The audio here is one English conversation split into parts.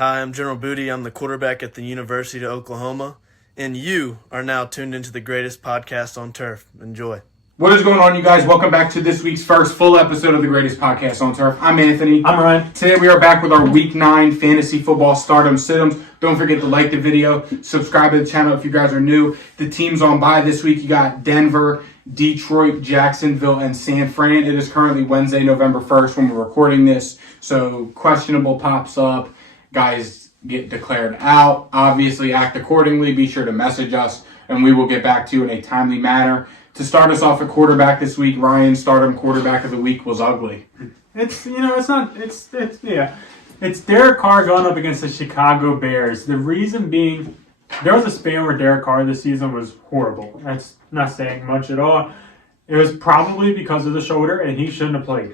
Hi, I'm General Booty. I'm the quarterback at the University of Oklahoma, and you are now tuned into the greatest podcast on turf. Enjoy. What is going on, you guys? Welcome back to this week's first full episode of the greatest podcast on turf. I'm Anthony. I'm Ryan. Today we are back with our Week 9 fantasy football stardom situms. Don't forget to like the video, subscribe to the channel if you guys are new. The teams on bye this week, you got Denver, Detroit, Jacksonville, and San Fran. It is currently Wednesday, November 1st when we're recording this, so questionable pops up. Guys get declared out. Obviously, act accordingly. Be sure to message us, and we will get back to you in a timely manner. To start us off at quarterback this week, Ryan's stardom quarterback of the week was ugly. It's Derek Carr going up against the Chicago Bears. The reason being, there was a span where Derek Carr this season was horrible. That's not saying much at all. It was probably because of the shoulder, and he shouldn't have played.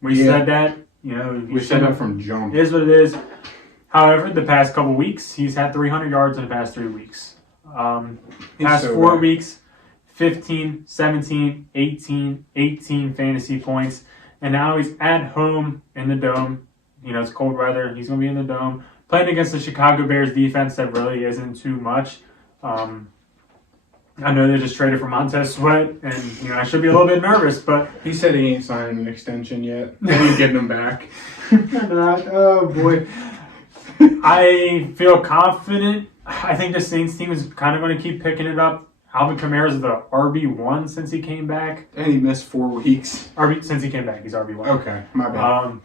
We said that. We said that from jump. It is what it is. However, the past couple weeks, he's had 300 yards in the past 3 weeks. Past 4 weeks, 15, 17, 18 fantasy points. And now he's at home in the Dome. It's cold weather. He's going to be in the Dome. Playing against the Chicago Bears defense that really isn't too much. I know they just traded for Montez Sweat, and I should be a little bit nervous, but He said he ain't signing an extension yet. He's getting him back. Oh boy. I feel confident. I think the Saints team is kind of going to keep picking it up. Alvin Kamara's the RB1 since he came back. And he missed 4 weeks. Since he came back, he's RB1. Okay, my bad.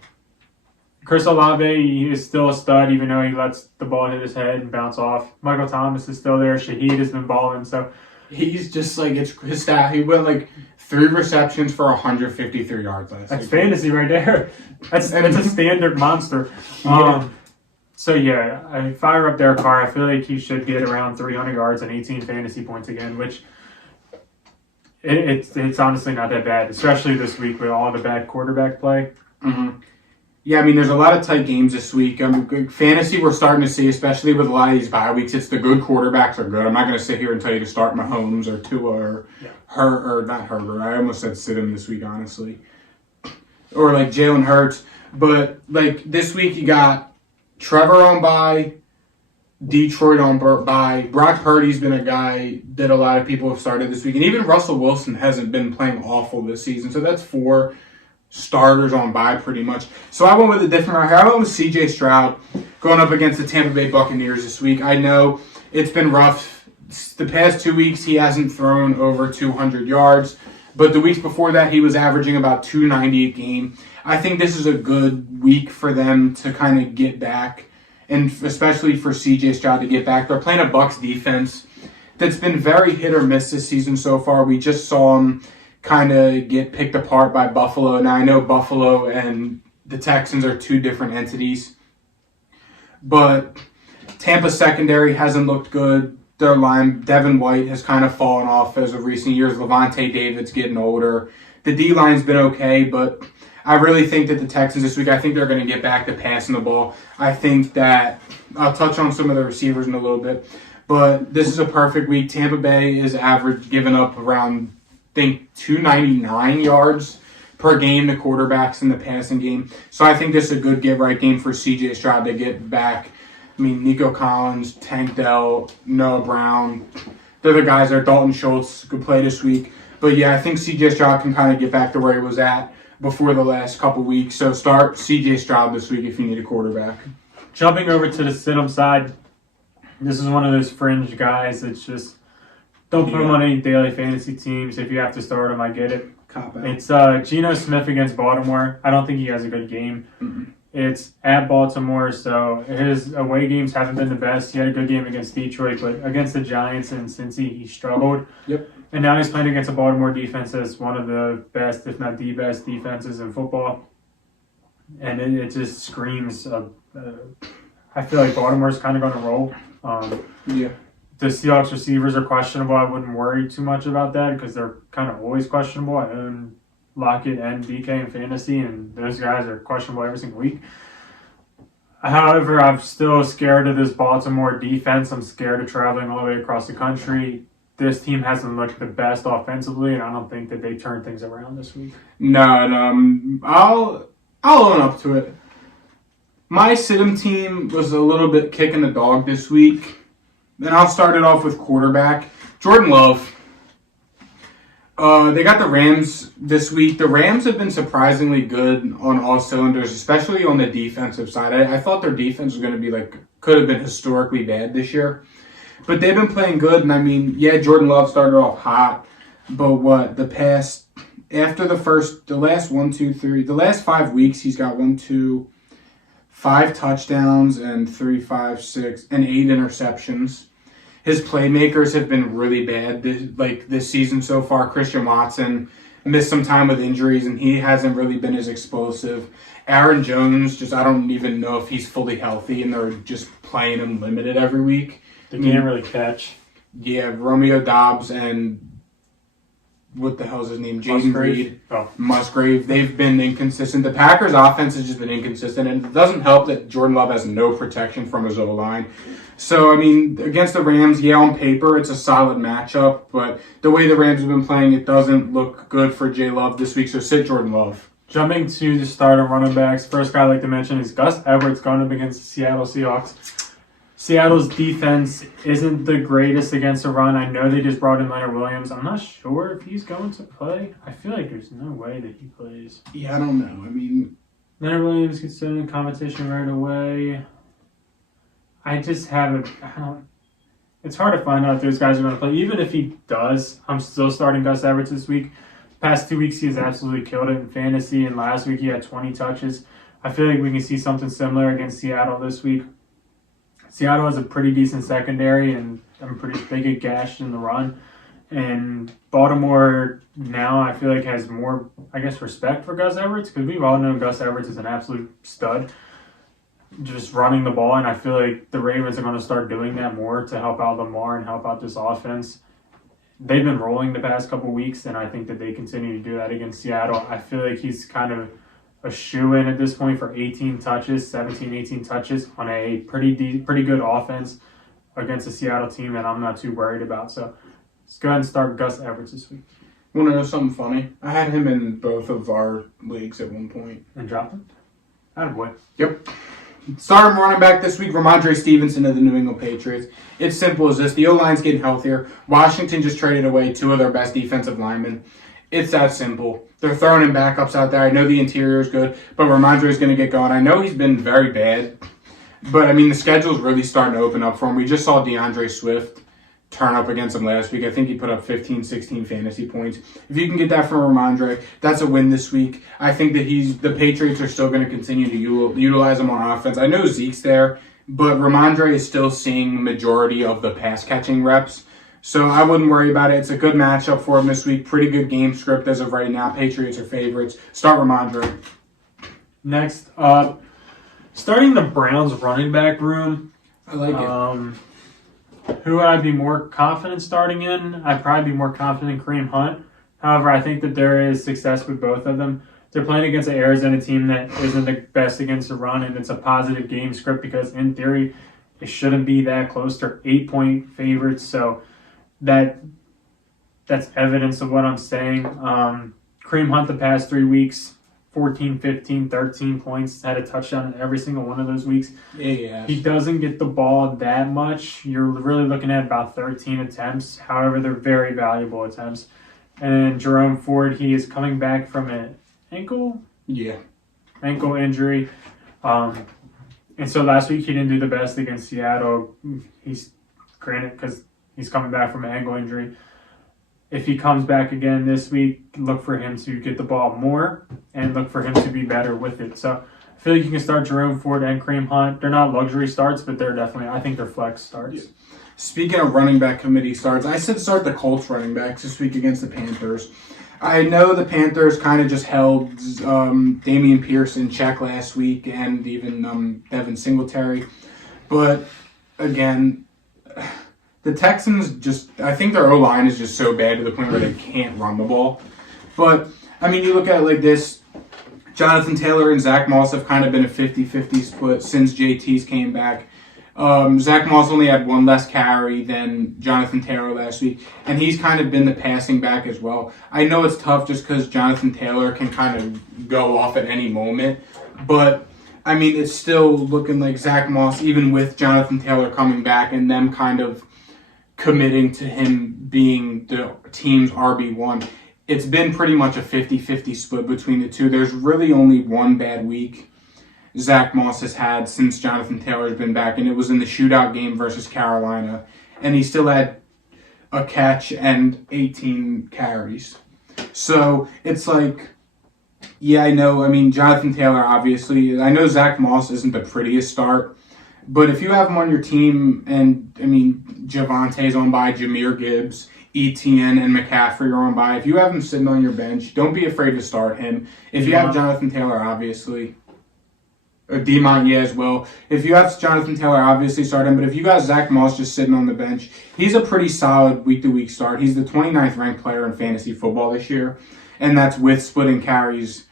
Chris Olave, he is still a stud, even though he lets the ball hit his head and bounce off. Michael Thomas is still there. Shaheed has been balling. So He's just like, it's his stat. He went like 3 receptions for 153 yards last that's week. fantasy right there. That's a standard monster. So yeah, I fire up Derek Carr. I feel like he should get around 300 yards and 18 fantasy points again, which it's honestly not that bad, especially this week with all the bad quarterback play. Mm-hmm. Yeah, there's a lot of tight games this week. Fantasy, we're starting to see, especially with a lot of these bye weeks, it's the good quarterbacks are good. I'm not going to sit here and tell you to start Mahomes or Tua or not Herbert. I almost said sit him this week, honestly. Or like Jalen Hurts. But like this week, you got Trevor on bye, Detroit on bye. Brock Purdy's been a guy that a lot of people have started this week. And even Russell Wilson hasn't been playing awful this season. So that's 4 starters on bye pretty much. So I went with a different route here. I went with C.J. Stroud going up against the Tampa Bay Buccaneers this week. I know it's been rough. The past 2 weeks, he hasn't thrown over 200 yards. But the weeks before that, he was averaging about 290 a game. I think this is a good week for them to kind of get back, and especially for C.J. Stroud to get back. They're playing a Bucs defense that's been very hit or miss this season so far. We just saw them kind of get picked apart by Buffalo. Now, I know Buffalo and the Texans are 2 different entities, but Tampa's secondary hasn't looked good. Their line, Devin White, has kind of fallen off as of recent years. Levante David's getting older. The D-line's been okay, but I really think that the Texans this week, I think they're going to get back to passing the ball. I think that I'll touch on some of the receivers in a little bit, but this is a perfect week. Tampa Bay is giving up around, I think, 299 yards per game to quarterbacks in the passing game. So I think this is a good get-right game for C.J. Stroud to get back. Nico Collins, Tank Dell, Noah Brown, they're the guys there. Dalton Schultz could play this week. But yeah, I think C.J. Stroud can kind of get back to where he was at before the last couple weeks. So start C.J. Stroud this week if you need a quarterback. Jumping over to the sit-em side, this is one of those fringe guys that's just don't put him on any daily fantasy teams. If you have to start him, I get it. It's Geno Smith against Baltimore. I don't think he has a good game. Mm-hmm. It's at Baltimore, so his away games haven't been the best. He had a good game against Detroit, but against the Giants and Cincy, he struggled. Yep. And now he's playing against a Baltimore defense that's one of the best, if not the best, defenses in football. And it just screams. I feel like Baltimore's kind of going to roll. The Seahawks receivers are questionable. I wouldn't worry too much about that because they're kind of always questionable. I own Lockett and DK in fantasy, and those guys are questionable every single week. However, I'm still scared of this Baltimore defense. I'm scared of traveling all the way across the country. This team hasn't looked the best offensively, and I don't think that they turn things around this week. No, I'll own up to it. My sit-em team was a little bit kicking the dog this week. Then I'll start it off with quarterback. Jordan Love. They got the Rams this week. The Rams have been surprisingly good on all cylinders, especially on the defensive side. I thought their defense was going to be could have been historically bad this year. But they've been playing good, and I mean, yeah, Jordan Love started off hot. But the last 5 weeks, he's got 5 touchdowns and 8 interceptions. His playmakers have been really bad this season so far. Christian Watson missed some time with injuries, and he hasn't really been as explosive. Aaron Jones, I don't even know if he's fully healthy, and they're just playing him limited every week. They can't really catch. Yeah, Romeo Dobbs and what the hell's his name? Jaden Reed. Musgrave. They've been inconsistent. The Packers' offense has just been inconsistent, and it doesn't help that Jordan Love has no protection from his O-line. So, I mean, against the Rams, yeah, on paper, it's a solid matchup, but the way the Rams have been playing, it doesn't look good for J. Love this week, so sit Jordan Love. Jumping to the starter running backs, first guy I'd like to mention is Gus Edwards going up against the Seattle Seahawks. Seattle's defense isn't the greatest against the run. I know they just brought in Leonard Williams. I'm not sure if he's going to play. I feel like there's no way that he plays. Yeah, I don't know. I mean, Leonard Williams gets in competition right away. I just haven't. It's hard to find out if those guys are going to play. Even if he does, I'm still starting Gus Edwards this week. Past 2 weeks, he has absolutely killed it in fantasy, and last week he had 20 touches. I feel like we can see something similar against Seattle this week. Seattle has a pretty decent secondary, and they get gashed in the run. And Baltimore now, I feel like, has more, respect for Gus Edwards, because we've all known Gus Edwards is an absolute stud, just running the ball. And I feel like the Ravens are going to start doing that more to help out Lamar and help out this offense. They've been rolling the past couple weeks, and I think that they continue to do that against Seattle. I feel like he's kind of a shoe-in at this point for 18 touches on a pretty good offense against a Seattle team that I'm not too worried about. So let's go ahead and start Gus Edwards this week. Want to know something funny? I had him in both of our leagues at one point. And dropped him? Attaboy. Yep. Starting running back this week, Ramondre Stevenson of the New England Patriots. It's simple as this. The O-line's getting healthier. Washington just traded away 2 of their best defensive linemen. It's that simple. They're throwing in backups out there. I know the interior is good, but Ramondre's going to get going. I know he's been very bad, but, I mean, the schedule's really starting to open up for him. We just saw DeAndre Swift turn up against him last week. I think he put up 15, 16 fantasy points. If you can get that from Ramondre, that's a win this week. I think that the Patriots are still going to continue to utilize him on offense. I know Zeke's there, but Ramondre is still seeing majority of the pass-catching reps. So I wouldn't worry about it. It's a good matchup for him this week. Pretty good game script as of right now. Patriots are favorites. Start Ramondre. Next up, starting the Browns running back room. I like it. Who would I be more confident starting in? I'd probably be more confident in Kareem Hunt. However, I think that there is success with both of them. They're playing against an Arizona team that isn't the best against the run, and it's a positive game script because, in theory, it shouldn't be that close. They're 8-point favorites, so that's evidence of what I'm saying. Kareem Hunt the past 3 weeks, 14, 15, 13 points, had a touchdown in every single one of those weeks. Yeah. He doesn't get the ball that much. You're really looking at about 13 attempts. However, they're very valuable attempts. And Jerome Ford, he is coming back from an ankle injury. And so last week he didn't do the best against Seattle. He's granted because he's coming back from an ankle injury. If he comes back again this week, look for him to get the ball more and look for him to be better with it. So I feel like you can start Jerome Ford and Kareem Hunt. They're not luxury starts, but I think they're flex starts. Yeah. Speaking of running back committee starts, I said start the Colts running backs this week against the Panthers. I know the Panthers kind of just held Dameon Pierce in check last week and even Devin Singletary. But, again, the Texans I think their O-line is just so bad to the point where they can't run the ball. But, I mean, you look at it like this. Jonathan Taylor and Zach Moss have kind of been a 50-50 split since JT's came back. Zach Moss only had 1 less carry than Jonathan Taylor last week, and he's kind of been the passing back as well. I know it's tough just because Jonathan Taylor can kind of go off at any moment, but I mean, it's still looking like Zach Moss, even with Jonathan Taylor coming back and them kind of committing to him being the team's RB1. It's been pretty much a 50-50 split between the two. There's really only one bad week Zach Moss has had since Jonathan Taylor's been back, and it was in the shootout game versus Carolina. And he still had a catch and 18 carries. So it's like, yeah, I know. I mean, Jonathan Taylor, obviously. I know Zach Moss isn't the prettiest start, but if you have him on your team, and, I mean, Javante's on by, Jahmyr Gibbs, Etienne, and McCaffrey are on by. If you have him sitting on your bench, don't be afraid to start him. If you have Jonathan Taylor, obviously, or Demont, yeah, as well. If you have Jonathan Taylor, obviously start him. But if you got Zach Moss just sitting on the bench, he's a pretty solid week-to-week start. He's the 29th ranked player in fantasy football this year, and that's with splitting carries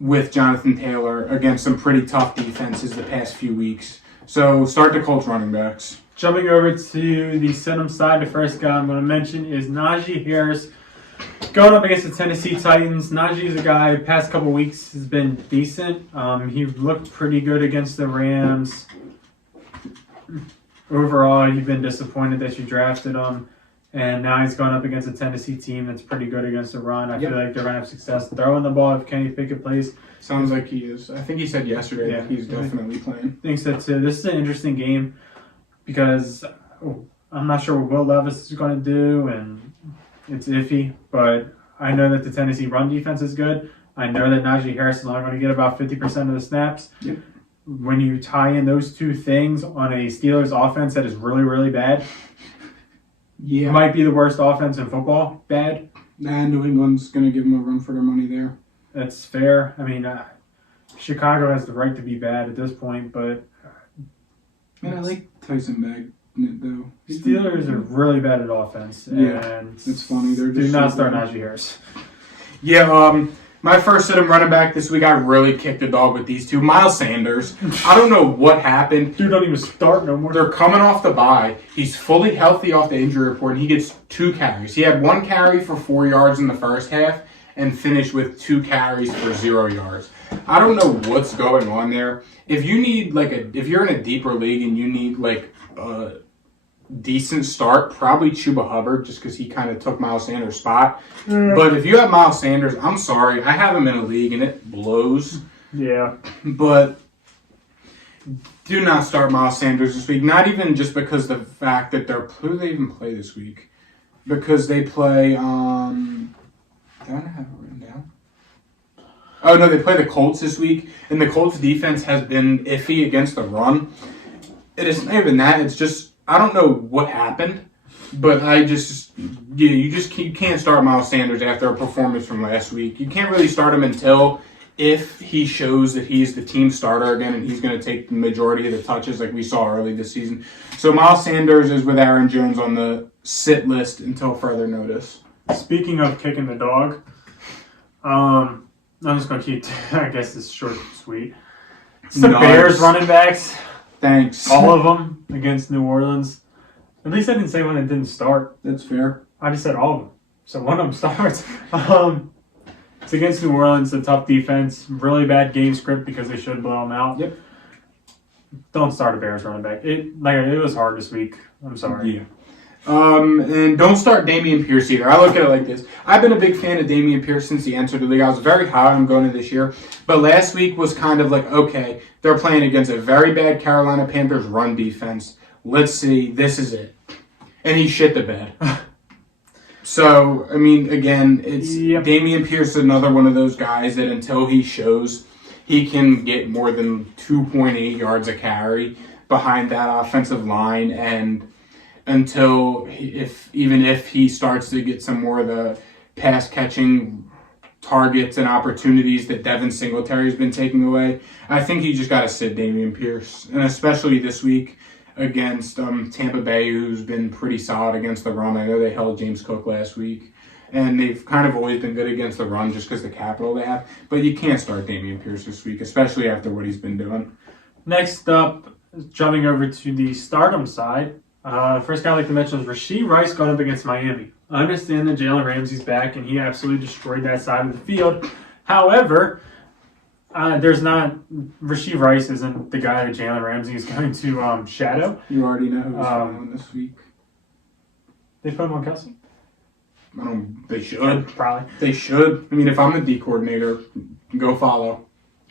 with Jonathan Taylor against some pretty tough defenses the past few weeks. So start the Colts running backs. Jumping over to the Sidham side, the first guy I'm going to mention is Najee Harris going up against the Tennessee Titans. Najee is a guy, past couple weeks has been decent. He looked pretty good against the Rams. Overall, you've been disappointed that you drafted him. And now he's going up against a Tennessee team that's pretty good against the run. I feel like they're going to have success throwing the ball if Kenny Pickett plays. Sounds like he is. I think he said yesterday that he's definitely playing. I think so too. This is an interesting game because I'm not sure what Will Levis is going to do, and it's iffy. But I know that the Tennessee run defense is good. I know that Najee Harris is only going to get about 50% of the snaps. Yep. When you tie in those two things on a Steelers offense that is really, really bad, yeah, might be the worst offense in football. Bad. Nah, New England's going to give them a run for their money there. That's fair. I mean, Chicago has the right to be bad at this point, but Man, I like Tyson Bagent, though. Steelers are really bad at offense. Yeah, and it's funny. They're just do not so start bad. Najee Harris. Yeah, my first Sidham running back this week, I really kicked the dog with these two. Miles Sanders. I don't know what happened. Dude, don't even start no more. They're coming off the bye. He's fully healthy off the injury report, and he gets 2 carries. He had 1 carry for 4 yards in the first half and finished with 2 carries for 0 yards. I don't know what's going on there. If you need if you're in a deeper league and you need a decent start, probably Chuba Hubbard, just because he kind of took Miles Sanders' spot. But if you have Miles Sanders, I'm sorry, I have him in a league and it blows. Yeah. But do not start Miles Sanders this week. Not even just because the fact that who do they even play this week? Because they play, did I not have it written down? Oh, no, they play the Colts this week, and the Colts defense has been iffy against the run. It is not even that. It's just, I don't know what happened, but you can't start Miles Sanders after a performance from last week. You can't really start him until if he shows that he's the team starter again and he's going to take the majority of the touches like we saw early this season. So Miles Sanders is with Aaron Jones on the sit list until further notice. Speaking of kicking the dog, I'm just going to keep, I guess, this short and sweet. It's the Nice. Bears running backs. Thanks. All of them against New Orleans. At least I didn't say when it didn't start. That's fair. I just said all of them. So one of them starts. It's against New Orleans, a tough defense. Really bad game script because they should blow them out. Yep. Don't start a Bears running back. It was hard this week. I'm sorry. Yeah. And don't start Dameon Pierce either. I look at it like this. I've been a big fan of Dameon Pierce since he entered the league. I was very high on him going into this year. But last week was kind of like, okay, they're playing against a very bad Carolina Panthers run defense. Let's see. This is it. And he shit the bed. So, I mean, again, it's Dameon Pierce is another one of those guys that until he shows he can get more than 2.8 yards a carry behind that offensive line, and even if he starts to get some more of the pass catching targets and opportunities that Devin Singletary's been taking away, I think you just got to sit Dameon Pierce, and especially this week against Tampa Bay, who's been pretty solid against the run. I know they held James Cook last week, and they've kind of always been good against the run just because the capital they have. But you can't start Dameon Pierce this week, especially after what he's been doing. Next up, jumping over to the Stardom side. First guy I'd like to mention is Rashee Rice going up against Miami. I understand that Jalen Ramsey's back, and he absolutely destroyed that side of the field. However, There's not Rasheed Rice isn't the guy that Jalen Ramsey is going to shadow. You already know who's going this week. They put him on Kelsey? They should. Yeah, probably. They should. I mean, if I'm the D coordinator, go follow.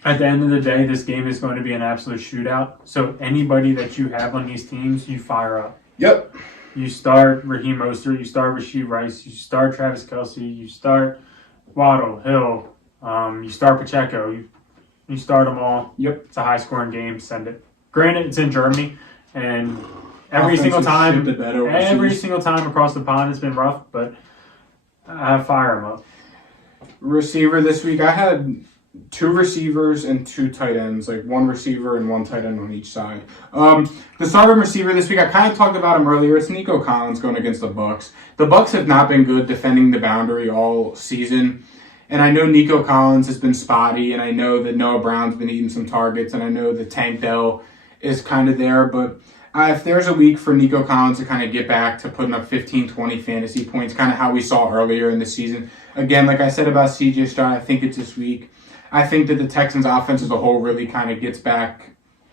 At the end of the day, this game is going to be an absolute shootout. So anybody that you have on these teams, you fire up. Yep. You start Raheem Mostert, you start Rasheed Rice, you start Travis Kelsey, you start Waddle, Hill, you start Pacheco, you start them all. Yep. It's a high-scoring game. Send it. Granted, it's in Germany, and every single time across the pond, it's been rough. But I fire them up. Receiver this week, I had 2 receivers and 2 tight ends, like 1 receiver and 1 tight end on each side. The starting receiver this week, I kind of talked about him earlier. It's Nico Collins going against the Bucs. The Bucs have not been good defending the boundary all season. And I know Nico Collins has been spotty, and I know that Noah Brown's been eating some targets, and I know that Tank Dell is kind of there. But if there's a week for Nico Collins to kind of get back to putting up 15, 20 fantasy points, kind of how we saw earlier in the season. Again, like I said about CJ Stroud, I think it's this week. I think that the Texans offense as a whole really kind of gets back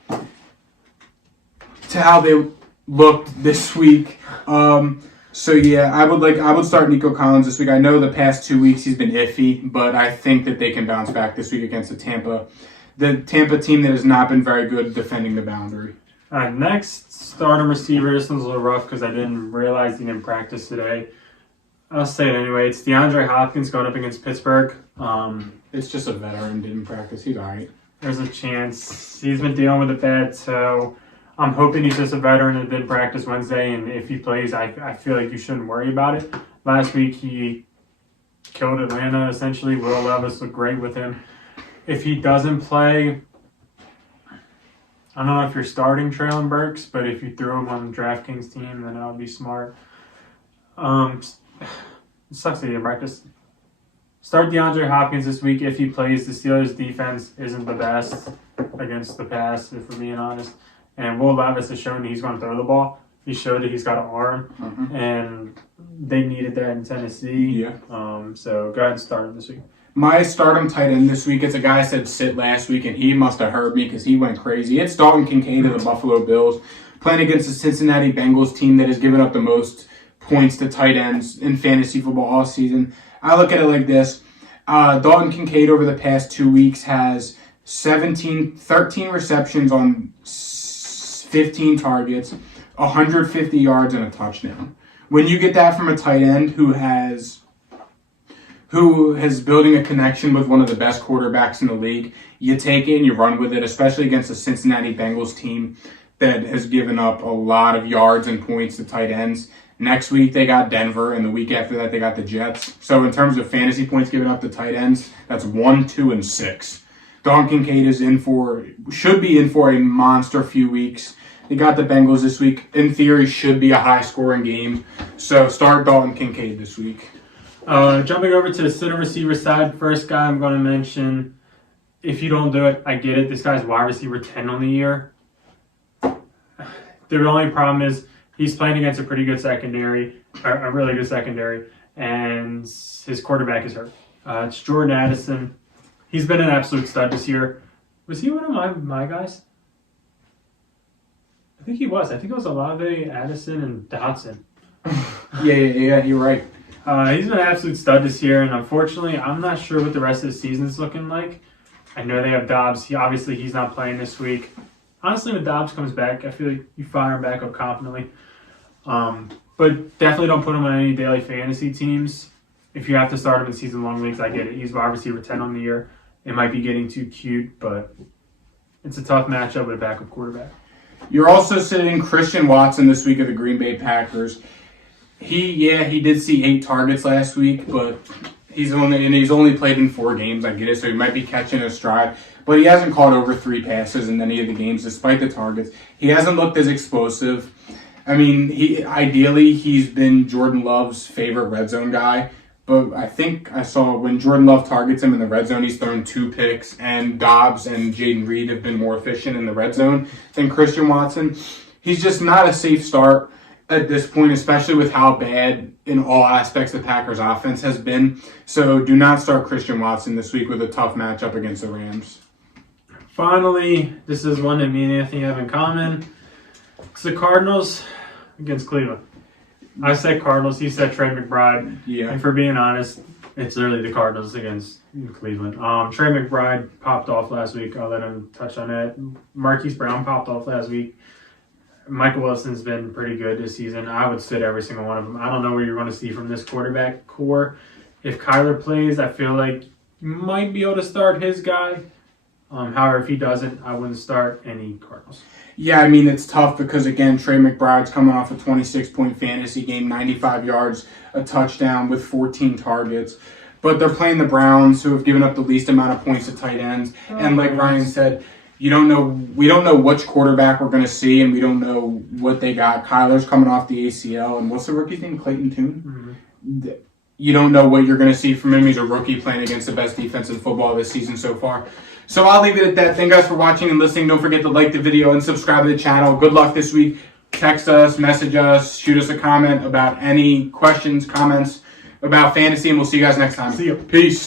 to how they looked this week. So yeah, I would start Nico Collins this week. I know the past 2 weeks he's been iffy, but I think that they can bounce back this week against the Tampa team that has not been very good defending the boundary. All right, next starting receiver. This one's a little rough because I didn't realize he didn't practice today. I'll say it anyway. It's DeAndre Hopkins going up against Pittsburgh. It's just a veteran, didn't practice. He's all right. There's a chance. He's been dealing with it bad, so I'm hoping he's just a veteran that didn't practice Wednesday, and if he plays, I feel like you shouldn't worry about it. Last week, he killed Atlanta, essentially. Will Levis looked great with him. If he doesn't play, I don't know if you're starting Traylon Burks, but if you threw him on the DraftKings team, then that would be smart. It sucks that he didn't practice. Start DeAndre Hopkins this week if he plays. The Steelers' defense isn't the best against the pass, if we're being honest. And Will Levis has shown that he's going to throw the ball. He showed that he's got an arm, and they needed that in Tennessee. Yeah. So go ahead and start him this week. My stardom tight end this week, it's a guy I said sit last week, and he must have heard me because he went crazy. It's Dalton Kincaid of the Buffalo Bills playing against the Cincinnati Bengals team that has given up the most points to tight ends in fantasy football all season. I look at it like this. Dalton Kincaid over the past 2 weeks has 13 receptions on 15 targets, 150 yards, and a touchdown. When you get that from a tight end who has building a connection with one of the best quarterbacks in the league, you take it and you run with it, especially against the Cincinnati Bengals team that has given up a lot of yards and points to tight ends. Next week, they got Denver, and the week after that, they got the Jets. So in terms of fantasy points given up to tight ends, that's 1, 2, and 6. Dalton Kincaid should be in for a monster few weeks. They got the Bengals this week. In theory, should be a high-scoring game. So start Dalton Kincaid this week. Jumping over to the center receiver side, first guy I'm going to mention, if you don't do it, I get it. This guy's wide receiver 10 on the year. The only problem is he's playing against a pretty good secondary, a really good secondary, and his quarterback is hurt. It's Jordan Addison. He's been an absolute stud this year. Was he one of my guys? I think he was. I think it was Olave, Addison, and Dotson. Yeah, you're right. He's been an absolute stud this year, and unfortunately, I'm not sure what the rest of the season's looking like. I know they have Dobbs. He's not playing this week. Honestly, when Dobbs comes back, I feel like you fire him back up confidently. But definitely don't put him on any daily fantasy teams. If you have to start him in season-long leagues, I get it. He's wide receiver 10 on the year. It might be getting too cute, but it's a tough matchup with a backup quarterback. You're also sitting Christian Watson this week of the Green Bay Packers. He did see 8 targets last week, but he's only played in 4 games. I get it, so he might be catching a stride. But he hasn't caught over 3 passes in any of the games, despite the targets. He hasn't looked as explosive. I mean, he's been Jordan Love's favorite red zone guy. But I think I saw when Jordan Love targets him in the red zone, he's thrown 2 picks, and Dobbs and Jaden Reed have been more efficient in the red zone than Christian Watson. He's just not a safe start at this point, especially with how bad in all aspects the Packers' offense has been. So do not start Christian Watson this week with a tough matchup against the Rams. Finally, this is one that me and Anthony have in common. It's the Cardinals against Cleveland. I said Cardinals. He said Trey McBride. Yeah. And for being honest, it's literally the Cardinals against Cleveland. Trey McBride popped off last week. I'll let him touch on that. Marquise Brown popped off last week. Michael Wilson's been pretty good this season. I would sit every single one of them. I don't know what you're going to see from this quarterback core. If Kyler plays, I feel like you might be able to start his guy. However, if he doesn't, I wouldn't start any Cardinals. Yeah, I mean, it's tough because, again, Trey McBride's coming off a 26-point fantasy game, 95 yards, a touchdown with 14 targets. But they're playing the Browns, who have given up the least amount of points to tight ends. And like Ryan said, we don't know which quarterback we're going to see, and we don't know what they got. Kyler's coming off the ACL, and what's the rookie's name? Clayton Tune? Mm-hmm. You don't know what you're going to see from him. He's a rookie playing against the best defense in football this season so far. So I'll leave it at that. Thank you guys for watching and listening. Don't forget to like the video and subscribe to the channel. Good luck this week. Text us, message us, shoot us a comment about any questions, comments about fantasy, and we'll see you guys next time. See you. Peace.